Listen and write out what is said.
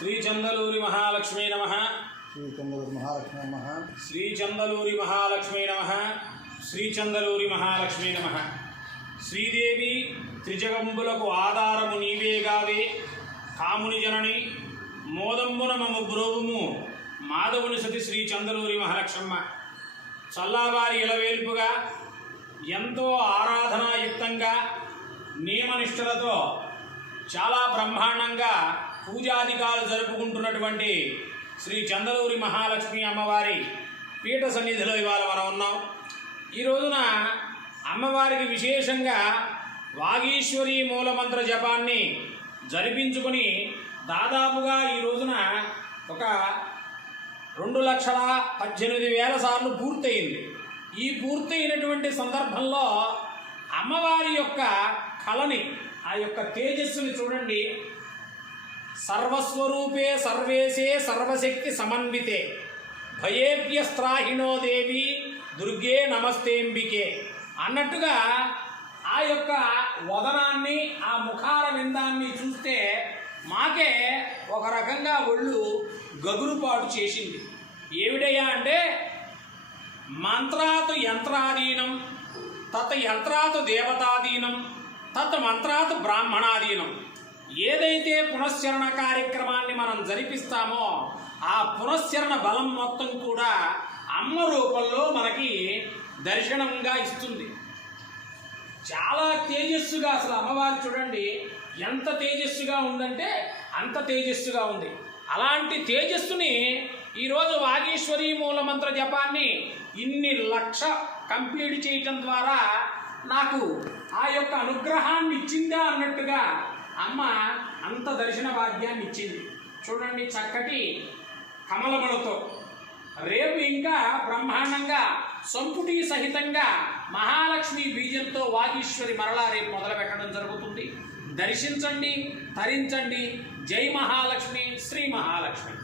శ్రీ చందలూరి మహాలక్ష్మీ నమః. శ్రీ చందలూరి మహాలక్ష్మీ నమః. శ్రీ చందలూరి మహాలక్ష్మీ నమః. శ్రీ చందలూరి మహాలక్ష్మీ నమః. శ్రీదేవి త్రిజగంబులకు ఆధారము నీవేగావే, కాముని జనని మోదమ్మున మము బ్రోవుము, మాధవుని సతి శ్రీ చందలూరి మహాలక్ష్మమ్మ. చల్లావారి ఇలవేల్పుగా ఎంతో ఆరాధనాయుక్తంగా నియమనిష్టలతో చాలా బ్రహ్మాండంగా పూజాధికాలు జరుపుకుంటున్నటువంటి శ్రీ చందలూరి మహాలక్ష్మి అమ్మవారి పీఠ సన్నిధిలో ఇవాళ మనం ఉన్నాం. ఈ రోజున అమ్మవారికి విశేషంగా వాగీశ్వరి మూలమంత్ర జపాన్ని జరిపించుకొని దాదాపుగా ఈ రోజున ఒక 2,18,000 సార్లు పూర్తయింది. ఈ పూర్తయినటువంటి సందర్భంలో అమ్మవారి యొక్క కళని, ఆ యొక్క తేజస్సుని చూడండి. సర్వస్వరూపే సర్వేశే సర్వశక్తి సమన్వితే భయేభ్యస్త్రాహిణో దేవి దుర్గే నమస్తేంబికే అన్నట్టుగా ఆ యొక్క వదనాన్ని, ఆ ముఖార విందాన్ని చూస్తే మాకే ఒక రకంగా ఒళ్ళు గగురుపాటు చేసింది. ఏమిటయ్యా అంటే, మంత్రాత్ యంత్రాధీనం, తత్ యంత్రాత్ దేవతాధీనం, తత్ మంత్రాత్ బ్రాహ్మణాధీనం. ఏదైతే పునశ్చరణ కార్యక్రమాన్ని మనం జరిపిస్తామో ఆ పునశ్చరణ బలం మొత్తం కూడా అమ్మ రూపంలో మనకి దర్శనంగా ఇస్తుంది. చాలా తేజస్సుగా, అసలు అమ్మవారు చూడండి ఎంత తేజస్సుగా ఉందంటే అంత తేజస్సుగా ఉంది. అలాంటి తేజస్సుని ఈరోజు వాగీశ్వరి మూలమంత్ర జపాన్ని ఇన్ని లక్ష కంప్లీట్ చేయటం ద్వారా నాకు ఆ యొక్క అనుగ్రహాన్ని ఇచ్చిందా అన్నట్టుగా అమ్మ అంత దర్శన భాగ్యాన్ని ఇచ్చింది. చూడండి చక్కటి కమలములతో. రేపు ఇంకా బ్రహ్మాండంగా సంపుటి సహితంగా మహాలక్ష్మి బీజంతో వాగీశ్వరి మరలా రేపు మొదలు పెట్టడం జరుగుతుంది. దర్శించండి, తరించండి. జై మహాలక్ష్మి, శ్రీ మహాలక్ష్మి.